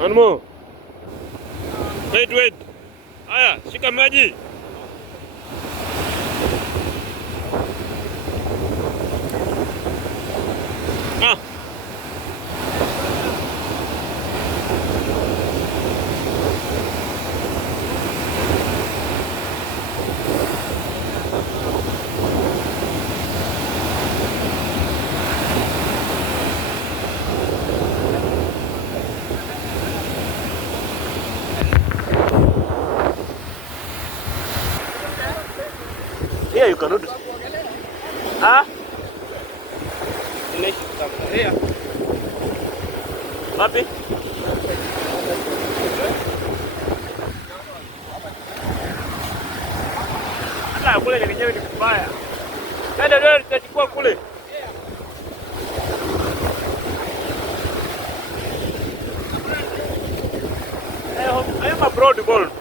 Anmo. Wait. Aya, shika maji. Ah. Yeah, you cannot. Ah? Here. Wapi? Hata kule kenyewe ni kubaya. Nenda leo tutachukua kule. I am a broad ball.